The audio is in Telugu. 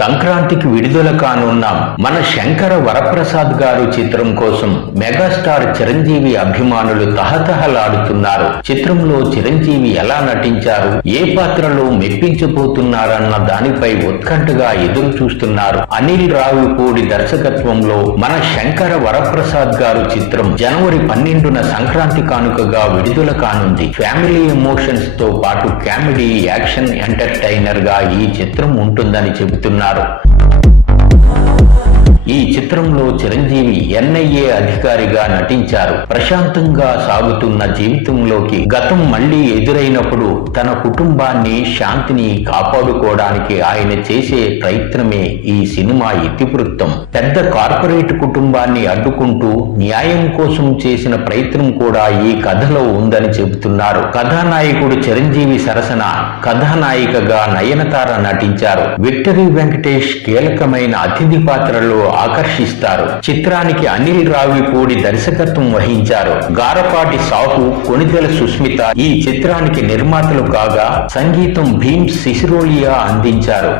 సంక్రాంతికి విడుదల కానున్న మన శంకర వరప్రసాద్ గారు చిత్రం కోసం మెగాస్టార్ చిరంజీవి అభిమానులు తహతహలాడుతున్నారు. చిత్రంలో చిరంజీవి ఎలా నటించారు, ఏ పాత్రలో మెప్పించబోతున్నారన్న దానిపై ఉత్కంఠగా ఎదురు చూస్తున్నారు. అనిల్ రావిపూడి దర్శకత్వంలో మన శంకర వరప్రసాద్ గారు చిత్రం జనవరి 12న సంక్రాంతి కానుకగా విడుదల కానుంది. ఫ్యామిలీ ఎమోషన్స్ తో పాటు కామెడీ, యాక్షన్ ఎంటర్టైనర్ గా ఈ చిత్రం ఉంటుందని చెబుతున్నారు. ఈ చిత్రంలో చిరంజీవి ఎన్ఐఏ అధికారిగా నటించారు. ప్రశాంతంగా సాగుతున్న జీవితంలోకి గతం మళ్లీ ఎదురైనప్పుడు తన కుటుంబాన్ని, శాంతిని కాపాడుకోవడానికి ఆయన చేసే ప్రయత్నమే ఈ సినిమా ఇతివృత్తం. పెద్ద కార్పొరేట్ కుటుంబాన్ని అడ్డుకుంటూ న్యాయం కోసం చేసిన ప్రయత్నం కూడా ఈ కథలో ఉందని చెబుతున్నారు. కథానాయకుడు చిరంజీవి సరసన కథానాయికగా నయనతార నటించారు. విక్టరీ వెంకటేష్ కీలకమైన అతిథి పాత్రలో ఆకర్షిస్తారు. చిత్రానికి అనిల్ రావిపూడి దర్శకత్వం వహించారు. గారపాటి సాహు, కొణిదెల సుస్మిత ఈ చిత్రానికి నిర్మాతలు కాగా సంగీతం భీమ్ సిసిరోలియా అందించారు.